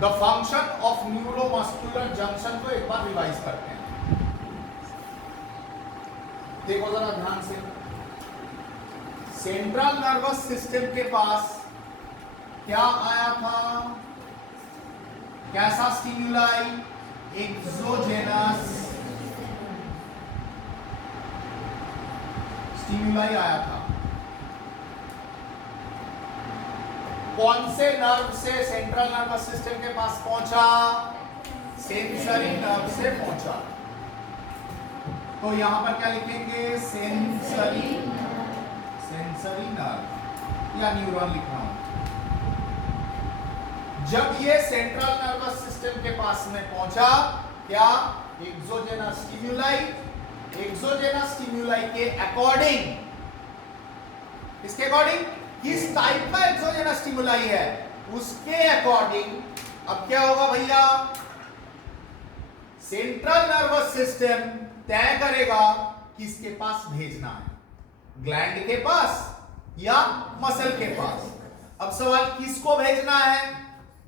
The function of neuromuscular junction को एक बार revise करते हैं। देखो जरा ध्यान से, सेंट्रल नर्वस सिस्टम के पास क्या आया था, कैसा स्टिमुलाई, एक्सोजेनस स्टिमुलाई आया था। कौन से नर्व से सेंट्रल नर्वस सिस्टम के पास पहुंचा, सेंसरी नर्व से पहुंचा। तो यहां पर क्या लिखेंगे, सेंसरी नर्व या न्यूरॉन लिखना हो। जब ये सेंट्रल नर्वस सिस्टम के पास में पहुंचा, क्या एक्सोजेनस स्टिमुलाई के अकॉर्डिंग, किसके अकॉर्डिंग, किस टाइप का एक्सोजेनस स्टिमुलाई है उसके अकॉर्डिंग अब क्या होगा भैया, सेंट्रल नर्वस सिस्टम तय करेगा किसके पास भेजना है, ग्लैंड के पास या मसल के पास। अब सवाल किसको भेजना है,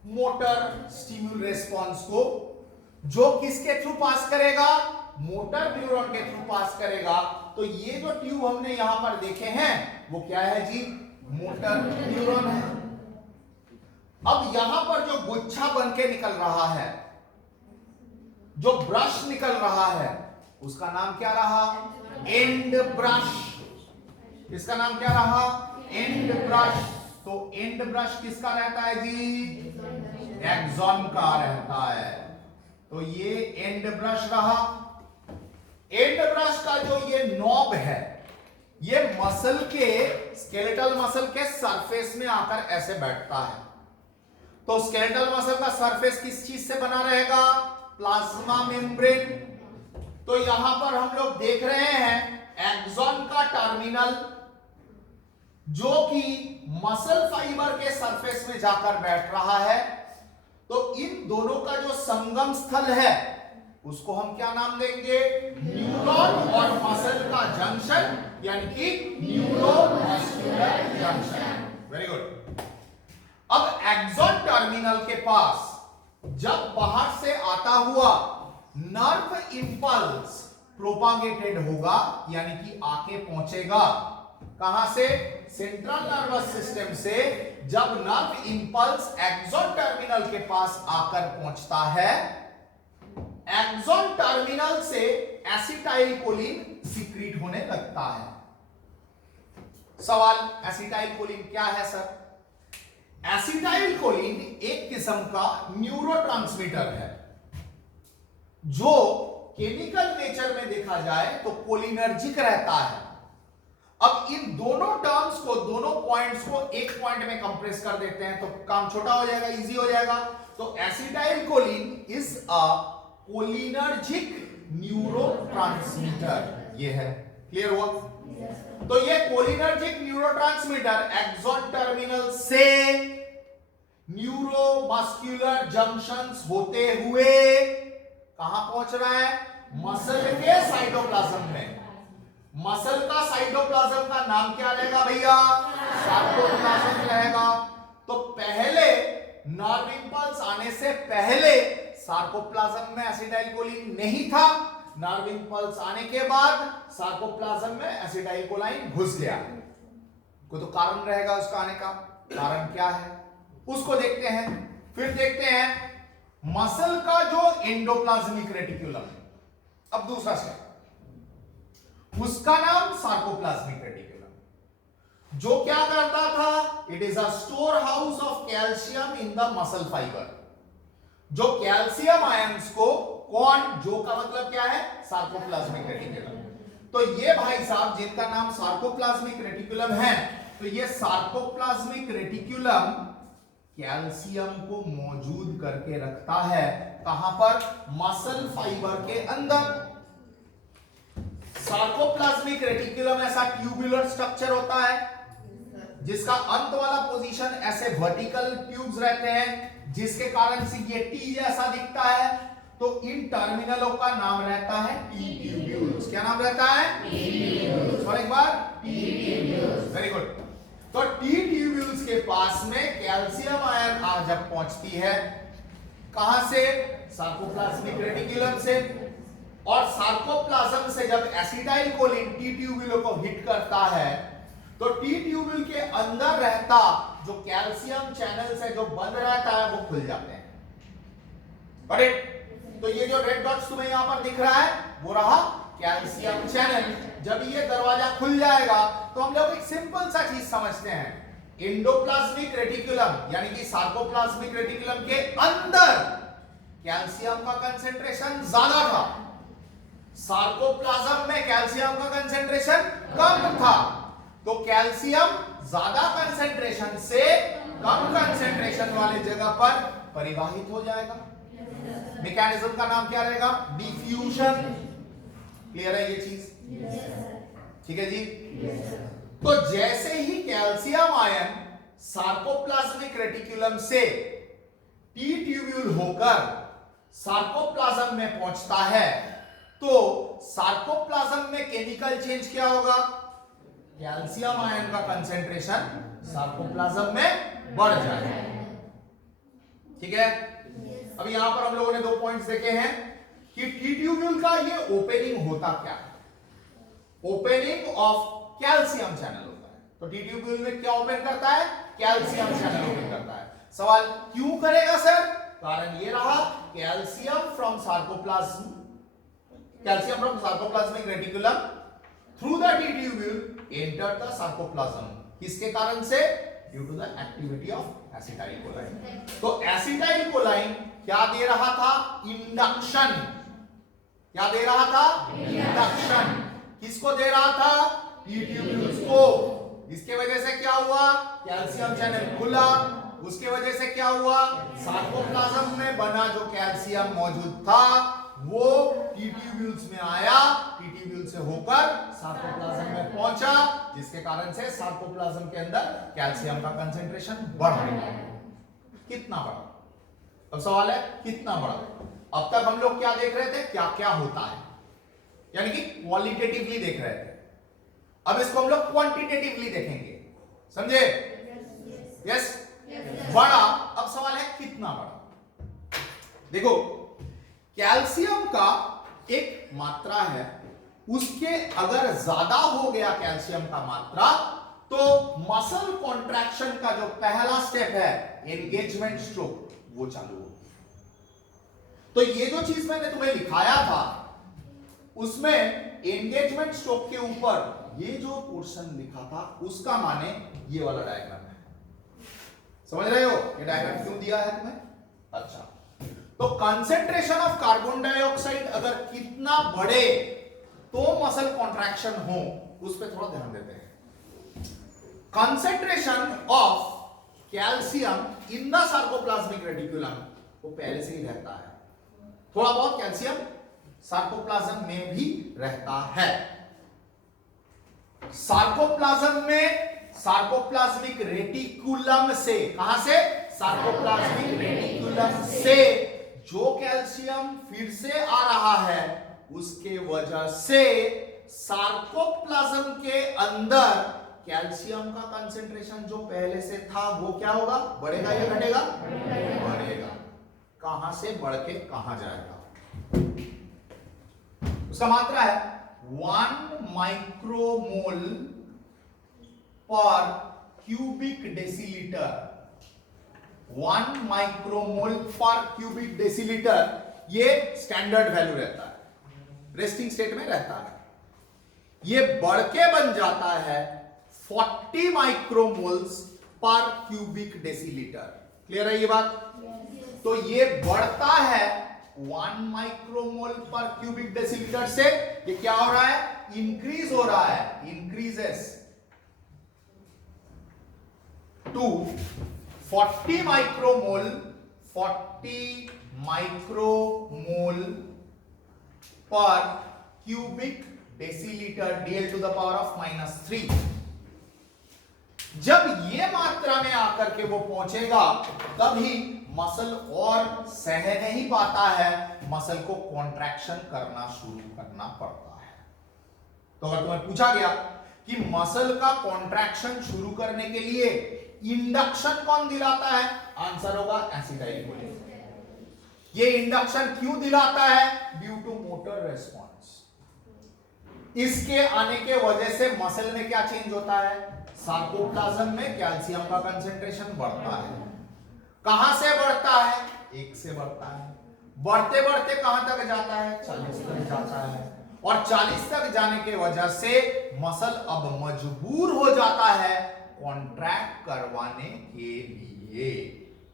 मोटर स्टिमुल रेस्पॉन्स को, जो किसके थ्रू पास करेगा, मोटर न्यूरॉन के थ्रू पास करेगा। तो ये जो ट्यूब हमने यहां पर देखे हैं वो क्या है जी, मोटर न्यूरॉन है। अब यहां पर जो गुच्छा बन के निकल रहा है, जो ब्रश निकल रहा है, उसका नाम क्या रहा, एंड ब्रश। इसका नाम क्या रहा, एंड ब्रश। तो एंड ब्रश किसका रहता है जी, एक्सॉन का रहता है। तो ये एंड ब्रश रहा। एंड ब्रश का जो ये नॉब है, ये मसल के, स्केलेटल मसल के सरफेस में आकर ऐसे बैठता है। तो स्केलेटल मसल का सरफेस किस चीज से बना रहेगा, प्लाज्मा मेम्ब्रेन। तो यहां पर हम लोग देख रहे हैं एक्सॉन का टर्मिनल जो कि मसल फाइबर के सरफेस में जाकर बैठ रहा है। तो इन दोनों का जो संगम स्थल है उसको हम क्या नाम देंगे, न्यूरॉन और मसल का जंक्शन, यानी कि न्यूरोमस्कुलर जंक्शन। Very good. अब एक्सॉन टर्मिनल के पास जब बाहर से आता हुआ नर्व इंपल्स प्रोपागेटेड होगा, यानी कि आके पहुंचेगा कहां से, सेंट्रल नर्वस सिस्टम से। जब नर्व इंपल्स एक्सॉन टर्मिनल के पास आकर पहुंचता है, एक्सॉन टर्मिनल से एसिटाइलकोलिन सीक्रेट होने लगता है। सवाल, एसिटाइलकोलिन क्या है सर? एसिटाइलकोलिन एक किस्म का न्यूरोट्रांसमीटर है जो केमिकल नेचर में देखा जाए तो कोलिनर्जिक रहता है। अब इन दोनों टर्म्स को, दोनों पॉइंट्स को एक पॉइंट में कंप्रेस कर देते हैं तो काम छोटा हो जाएगा, इजी हो जाएगा। तो acetylcholine is a cholinergic neurotransmitter. ये है, क्लियर हुआ? तो ये कोलिनर्जिक न्यूरोट्रांसमीटर एक्सॉन टर्मिनल से न्यूरोमस्कुलर जंक्शंस होते हुए कहां पहुंच रहा है, मसल के साइटोप्लाज्म में। मसल का साइटोप्लाज्म का नाम क्या रहेगा भैया, सार्कोप्लाज्म रहेगा। तो पहले नर्व इंपल्स आने से पहले सार्कोप्लाज्म में एसिटाइलकोलिन नहीं था, नर्व इंपल्स आने के बाद सार्कोप्लाज्म में एसिटाइलकोलाइन घुस गया। कोई तो कारण रहेगा उसका आने का, कारण क्या है उसको देखते हैं। फिर देखते हैं मसल का जो एंडोप्लाज्मिक रेटिकुलम, अब दूसरा स्टेप, उसका नाम सार्कोप्लाज्मिक रेटिकुलम, जो क्या करता था, it is a store house of calcium in the muscle fibre. जो कैल्शियम आयंस को, कौन, जो का मतलब क्या है, सार्कोप्लाज्मिक रेटिकुलम। तो ये भाई साहब जिनका नाम सार्कोप्लाज्मिक रेटिकुलम है, तो ये सार्कोप्लाज्मिक रेटिकुलम कैल्शियम को मौजूद करके रखता है। कहां पर, मसल फाइबर के अंदर। सार्कोप्लाज्मिक रेटिकुलम ऐसा ट्यूबुलर स्ट्रक्चर होता है जिसका अंत वाला पोजीशन ऐसे वर्टिकल ट्यूब्स रहते हैं, जिसके कारण से ये टी जैसा दिखता है। तो इन टर्मिनलों का नाम रहता है टी ट्यूब्यूल्स। क्या नाम रहता है, टी ट्यूब्यूल्स। और एक बार, टी ट्यूब्यूल्स। Very good. तो टी ट्यूब्यूल्स के पास में कैल्शियम आयन जब पहुंचती है कहां से? सार्कोप्लाज्मिक रेटिकुलम से। और सार्कोप्लाज्म से जब एसिटाइल कोलिन टी ट्यूब्यूल को हिट करता है तो टी ट्यूब्यूल के अंदर रहता जो कैल्शियम चैनल्स है जो बंद रहता है वो खुल जाते हैं। करेक्ट? तो ये जो रेड डॉट्स तुम्हें यहां पर दिख रहा है वो रहा कैल्शियम चैनल। जब ये दरवाजा खुल जाएगा तो हम लोग एक सिंपल सा चीज समझते हैं, एंडोप्लाज्मिक रेटिकुलम यानी कि सार्कोप्लाज्मिक रेटिकुलम के अंदर कैल्शियम का कंसेंट्रेशन ज्यादा था, सार्कोप्लाज्म में कैल्शियम का कंसेंट्रेशन कम था। तो कैल्शियम ज्यादा कंसेंट्रेशन से कम कंसेंट्रेशन वाले जगह पर परिवाहित हो जाएगा। मैकेनिज्म का नाम क्या रहेगा? डिफ्यूजन। क्लियर है ये चीज? ठीक है जी। तो जैसे ही कैल्शियम आयन सार्कोप्लाज्मिक रेटिकुलम से टी ट्यूब्यूल होकर सार्कोप्लाज्म में पहुंचता है तो सार्कोप्लाज्म में केमिकल चेंज क्या होगा? कैल्शियम आयन का कंसेंट्रेशन सार्कोप्लाज्म में बढ़ जाएगा। ठीक है? अब यहां पर हम लोगों ने 2 पॉइंट्स देखे हैं कि टी ट्यूब्यूल का ये ओपनिंग होता क्या है? ओपनिंग ऑफ कैल्शियम चैनल होता है। तो टी ट्यूब्यूल में क्या ओपन करता है? कैल्शियम चैनल ओपन करता है। सवाल क्यों करेगा सर? कारण ये रहा, calcium from sarcoplasmic reticulum through the T tubule enter the sarcoplasm. किसके कारण से? Due to the activity of acetylcholine. तो एसिटाइल कोलाइन क्या दे रहा था? इंडक्शन। क्या दे रहा था? इंडक्शन। किसको दे रहा था? टी ट्यूब्यूल्स को। इसके वजह से क्या हुआ? कैल्शियम चैनल खुला। उसके वजह से क्या हुआ? सार्कोप्लाज्म में बना जो कैल्शियम मौजूद था वो टी ट्यूब्यूल्स में आया, टी ट्यूब्यूल से होकर सार्कोप्लाज्म में पहुंचा, जिसके कारण से सार्कोप्लाज्म के अंदर कैल्शियम का कंसेंट्रेशन बढ़ गया। कितना बढ़ा? अब सवाल है कितना बढ़ा? अब तक हम लोग क्या देख रहे थे? क्या क्या होता है, यानी कि क्वालिटेटिवली देख रहे थे। अब इसको हम लोग क्वांटिटेटिवली देखेंगे। समझे? यस? बढ़ा। अब सवाल है कितना बढ़ा? देखो, कैल्शियम का एक मात्रा है, उसके अगर ज्यादा हो गया कैल्शियम का मात्रा तो मसल कॉन्ट्रैक्शन का जो पहला स्टेप है एंगेजमेंट स्ट्रोक वो चालू हो। तो ये जो चीज मैंने तुम्हें लिखाया था उसमें एंगेजमेंट स्ट्रोक के ऊपर ये जो पोर्शन लिखा था उसका माने ये वाला डायग्राम है। समझ रहे हो ये डायग्राम क्यों दिया है तुम्हें? अच्छा, तो कंसेंट्रेशन ऑफ कार्बन डाइऑक्साइड अगर कितना बढ़े तो मसल कॉन्ट्रैक्शन हो, उस पर थोड़ा ध्यान देते हैं। Concentration of calcium in the sarcoplasmic reticulum वो पहले से ही रहता है, थोड़ा बहुत कैल्शियम सार्कोप्लाज्म में भी रहता है। सार्कोप्लाज्म में सार्कोप्लाज्मिक रेटिकुलम से, कहां से? सार्कोप्लाज्मिक रेटिकुलम से जो कैल्शियम फिर से आ रहा है उसके वजह से सार्कोप्लाज्म के अंदर कैल्शियम का कंसेंट्रेशन जो पहले से था वो क्या होगा? बढ़ेगा या घटेगा? बढ़ेगा। कहां से बढ़ के कहां जाएगा? उसका मात्रा है 1 micromole per cubic decilitre. 1 micromole per cubic decilitre ये स्टैंडर्ड वैल्यू रहता है, रेस्टिंग स्टेट में रहता है। ये बढ़ के बन जाता है 40 माइक्रोमोल्स पर क्यूबिक डेसीलीटर। क्लियर है ये बात? तो ये बढ़ता है 1 माइक्रोमोल पर क्यूबिक डेसीलीटर से, ये क्या हो रहा है? इंक्रीज हो रहा है, increases to 40 micromole per cubic decilitre DL to the power of -3। जब ये मात्रा में आकर के वो पहुंचेगा तभी मसल और सह नहीं पाता है, मसल को कॉन्ट्रैक्शन करना शुरू करना पड़ता है। तो अगर तुम्हें पूछा गया कि मसल का कॉन्ट्रैक्शन शुरू करने के लिए इंडक्शन कौन दिलाता है, आंसर होगा एसिटाइल कोलिन। ये इंडक्शन क्यों दिलाता है? Due to motor response. इसके आने के वजह से मसल में क्या चेंज होता है? सार्कोप्लाज्म में कैल्शियम का कंसेंट्रेशन बढ़ता है। कहां से बढ़ता है? 1 से बढ़ता है। बढ़ते बढ़ते कहां तक जाता है? 40 तक जाता है। और 40 तक जाने के वजह से मसल अब मजबूर हो जाता है कॉन्ट्रैक्ट करवाने के लिए।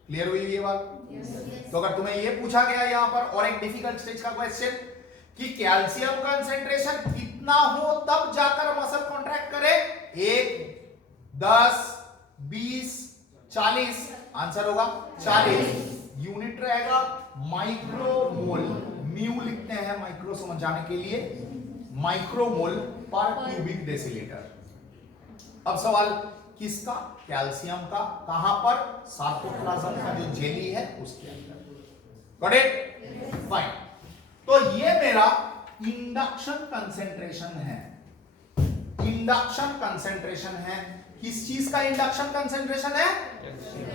क्लियर हुई ये बात? तो अगर तुम्हें ये पूछा गया यहां पर और एक डिफिकल्ट स्टेज का क्वेश्चन कि कैल्शियम कंसेंट्रेशन कितना हो तब जाकर मसल कॉन्ट्रैक्ट करे, 1, 10, 20, 40, आंसर होगा 40। यूनिट रहेगा माइक्रोमोल, म्यू लिखते हैं माइक्रो समझाने के लिए, माइक्रोमोल पर क्यूबिक डेसीलीटर। अब सवाल किसका? कैल्शियम का। कहां पर? सार्कोप्लाज्म का जो जेली है उसके अंदर। Got it? फाइन। तो ये मेरा इंडक्शन कंसेंट्रेशन है। इंडक्शन कंसेंट्रेशन है। किस चीज का इंडक्शन कंसेंट्रेशन है?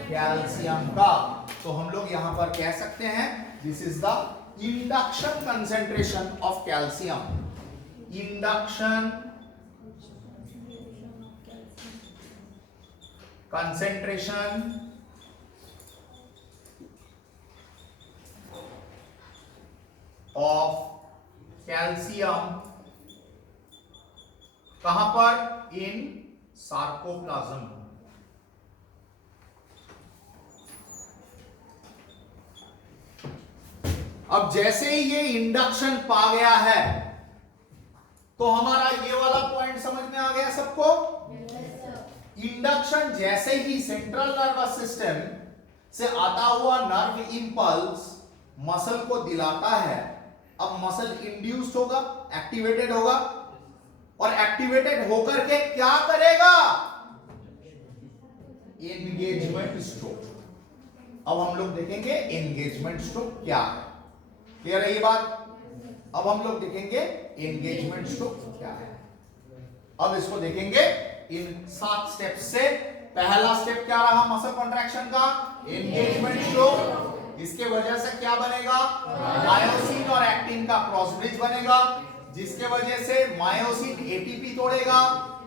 कैल्शियम का। तो हम लोग यहां पर कह सकते हैं this is the induction concentration of calcium. Induction concentration of calcium कहां पर? इन सार्कोप्लाज्म। अब जैसे ही ये इंडक्शन पा गया है तो हमारा ये वाला पॉइंट समझ में आ गया सबको? इंडक्शन जैसे ही सेंट्रल नर्वस सिस्टम से आता हुआ नर्व इंपल्स मसल को दिलाता है, अब मसल इंड्यूस्ड होगा, एक्टिवेटेड होगा, और एक्टिवेटेड होकर के क्या करेगा? Engagement stroke. अब हम लोग देखेंगे एंगेजमेंट स्ट्रोक क्या है। क्लियर है ये बात? अब हम लोग देखेंगे एंगेजमेंट स्ट्रोक क्या है। अब इसको देखेंगे इन 7 स्टेप से। पहला स्टेप क्या रहा मसल कॉन्ट्रैक्शन का? Engagement stroke. इसके वजह से क्या बनेगा? मायोसिन और एक्टिन का क्रॉस ब्रिज बनेगा, जिसके वजह से मायोसिन एटीपी तोड़ेगा,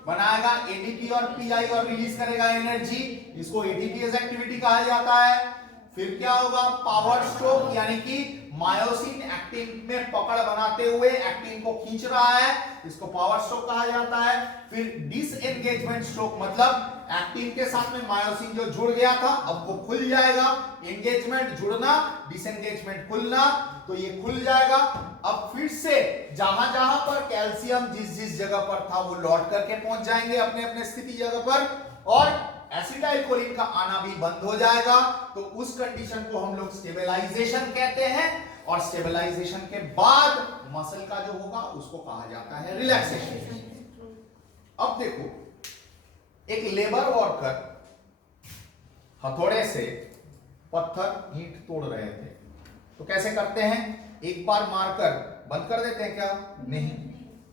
बनाएगा एडीपी और पीआई और रिलीज करेगा एनर्जी। इसको एटीपीएस एक्टिविटी कहा जाता है। फिर क्या होगा? पावर स्ट्रोक, यानी कि मायोसिन एक्टिन में पकड़ बनाते हुए एक्टिन को खींच रहा है, इसको पावर स्ट्रोक कहा जाता है। फिर डिसएंगेजमेंट स्ट्रोक, मतलब एक्टिन के साथ में मायोसिन जो जुड़ गया था अब वो खुल जाएगा। एंगेजमेंट जुड़ना, डिसएंगेजमेंट खुलना, तो ये खुल जाएगा। अब फिर से जहां जहां पर कैल्शियम जिस जिस जगह पर था वो लौट करके पहुंच जाएंगे अपने अपने स्थिति जगह पर, और एसिटाइलकोलिन का आना भी बंद हो जाएगा। तो उस कंडीशन को हम लोग स्टेबलाइजेशन कहते हैं, और स्टेबलाइजेशन के बाद मसल का जो होगा उसको कहा जाता है रिलैक्सेशन। अब देखो, एक लेबर वर्कर हथौड़े से पत्थर ईंट तोड़ रहे थे, तो कैसे करते हैं? एक बार मारकर बंद कर देते हैं क्या? नहीं,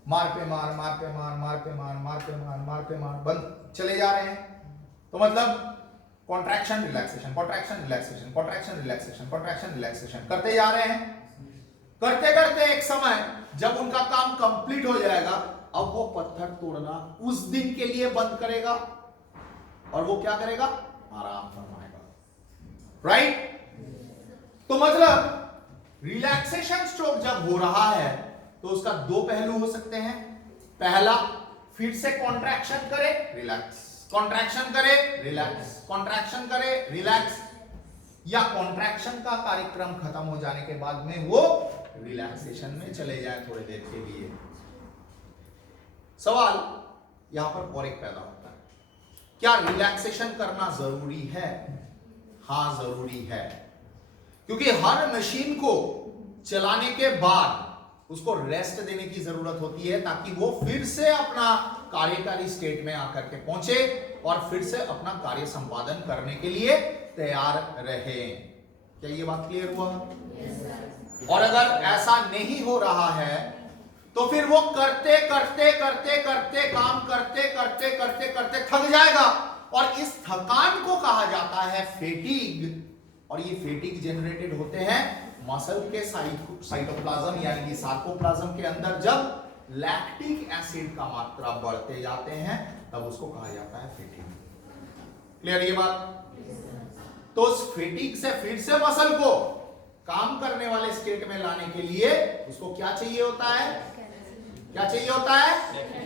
मार पे मार, मार पे मार, मार पे मार, मार पे मार, मार पे मार, बंद चले जा रहे हैं। तो मतलब contraction relaxation, contraction relaxation, contraction relaxation, contraction relaxation करते जा रहे हैं। करते करते एक समय जब उनका काम कंप्लीट हो जाएगा, अब वो पत्थर तोड़ना उस दिन के लिए बंद करेगा, और वो क्या करेगा? आराम फरमाएगा। राइट? तो मतलब रिलैक्सेशन स्ट्रोक जब हो रहा है तो उसका 2 पहलू हो सकते हैं। पहला, फिर से कॉन्ट्रैक्शन करे, रिलैक्स, कॉन्ट्रैक्शन करे, रिलैक्स, कॉन्ट्रैक्शन करे, रिलैक्स, या कॉन्ट्रैक्शन का कार्यक्रम खत्म हो जाने के बाद में वो रिलैक्सेशन में चले जाए थोड़ी देर के लिए। सवाल यहां पर और एक पैदा होता है, क्या रिलैक्सेशन करना जरूरी है? हां, जरूरी है, क्योंकि हर मशीन को चलाने के बाद उसको रेस्ट देने की जरूरत होती है, ताकि वो फिर से अपना कार्यकारी स्टेट में आकर के पहुंचे और फिर से अपना कार्य संपादन करने के लिए तैयार रहे। क्या ये बात क्लियर हुआ? और अगर ऐसा नहीं हो रहा है तो फिर वो करते करते करते करते काम करते करते करते करते थक जाएगा, और इस थकान को कहा जाता है फेटीग। और ये फेटीग जनरेटेड होते हैं मसल के साइटोप्लाज्म यानी कि सार्कोप्लाज्म के अंदर जब लैक्टिक एसिड का मात्रा बढ़ते जाते हैं तब उसको कहा जाता है फेटिग। क्लियर ये बात? तो उस फेटिग से फिर से मसल को काम करने वाले स्टेट में लाने के लिए उसको क्या चाहिए होता है? क्या चाहिए होता है?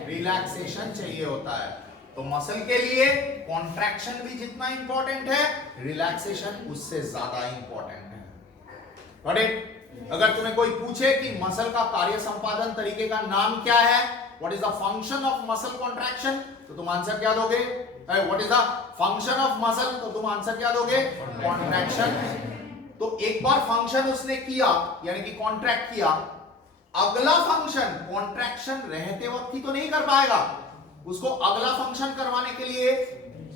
रिलैक्सेशन चाहिए होता है। तो मसल के लिए कॉन्ट्रैक्शन भी जितना इंपॉर्टेंट है, रिलैक्सेशन उससे ज्यादा इंपॉर्टेंट है। Got it? अगर तुम्हें कोई पूछे कि मसल का कार्य संपादन तरीके का नाम क्या है, what is the function of muscle contraction, तो तुम आंसर क्या दोगे? What is the function of muscle, तो तुम आंसर क्या दोगे? कॉन्ट्रैक्शन। तो एक बार फंक्शन उसने किया यानी कि कॉन्ट्रैक्ट किया, अगला फंक्शन कॉन्ट्रैक्शन रहते वक्त ही तो नहीं कर पाएगा, उसको अगला फंक्शन करवाने के लिए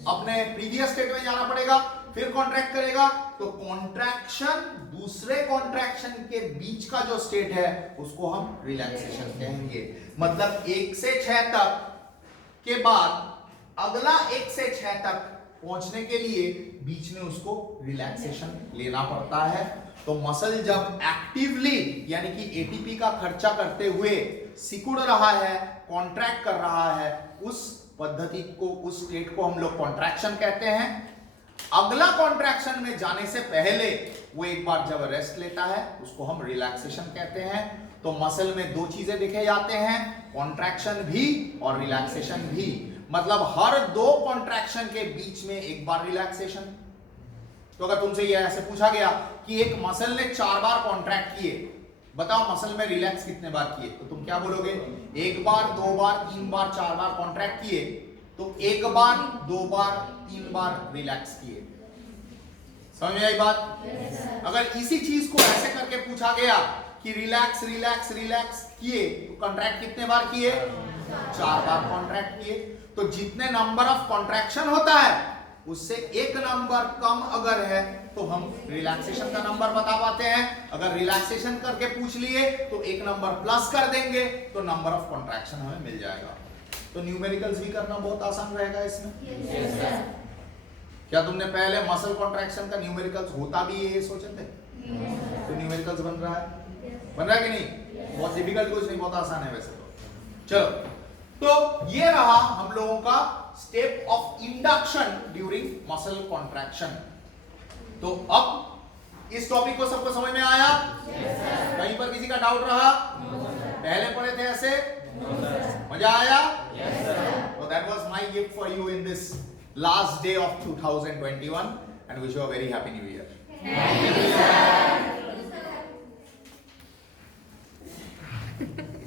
अपने प्रीवियस स्टेट में जाना पड़ेगा, फिर कॉन्ट्रैक्ट करेगा। तो कॉन्ट्रैक्शन दूसरे कॉन्ट्रैक्शन के बीच का जो स्टेट है उसको हम रिलैक्सेशन कहेंगे। मतलब 1 से 6 तक के बाद अगला 1 से 6 तक पहुंचने के लिए बीच में उसको रिलैक्सेशन लेना पड़ता है। तो मसल जब एक्टिवली यानी कि एटीपी का खर्चा करते हुए सिकुड़ रहा है, कॉन्ट्रैक्ट कर रहा है, उस पद्धति को, उस स्टेट को हम लोग कॉन्ट्रैक्शन कहते हैं। अगला कॉन्ट्रैक्शन में जाने से पहले वो एक बार जब रेस्ट लेता है उसको हम रिलैक्सेशन कहते हैं। तो मसल में दो चीजें देखे जाते हैं, कॉन्ट्रैक्शन भी और रिलैक्सेशन भी। मतलब हर 2 कॉन्ट्रैक्शन के बीच में एक बार रिलैक्सेशन। तो अगर तुमसे ये ऐसे पूछा गया कि एक मसल ने 4 बार कॉन्ट्रैक्ट किए, बताओ मसल में रिलैक्स कितने बार किए, तो तुम क्या बोलोगे? 1 बार, 2 बार, 3 बार, 4 बार कॉन्ट्रैक्ट किए, तो 1 बार, 2 बार, 3 बार रिलैक्स किए। समझ में आई बात? yes, अगर इसी चीज को ऐसे करके पूछा गया कि रिलैक्स रिलैक्स रिलैक्स किए, तो कॉन्ट्रैक्ट कितने बार किए? 4 बार कॉन्ट्रैक्ट किए। तो जितने नंबर ऑफ कॉन्ट्रैक्शन होता है उससे 1 नंबर कम अगर है तो हम रिलैक्सेशन का नंबर बता पाते हैं। अगर रिलैक्सेशन करके पूछ लिए तो 1 नंबर प्लस कर देंगे तो नंबर ऑफ कॉन्ट्रैक्शन हमें मिल जाएगा। तो न्यूमेरिकल्स भी करना बहुत आसान रहेगा इसमें। yes, क्या तुमने पहले मसल कॉन्ट्रैक्शन का न्यूमेरिकल्स होता भी ये सोचे थे? yes, तो न्यूमेरिकल्स बन रहा है, yes, बन रहा है कि नहीं? yes, बहुत डिफिकल्ट कुछ नहीं, बहुत आसान है वैसे तो। चलो, तो ये रहा हम लोगों का step of induction during muscle contraction. तो अब इस टॉपिक को सबको समझ में आया? yes, कहीं पर किसी का डाउट रहा? no, पहले पढ़े थे ऐसे? no, मजा आया? yes, so that was my gift for you in this last day of 2021 and wish you a very happy new year. Thank you, sir.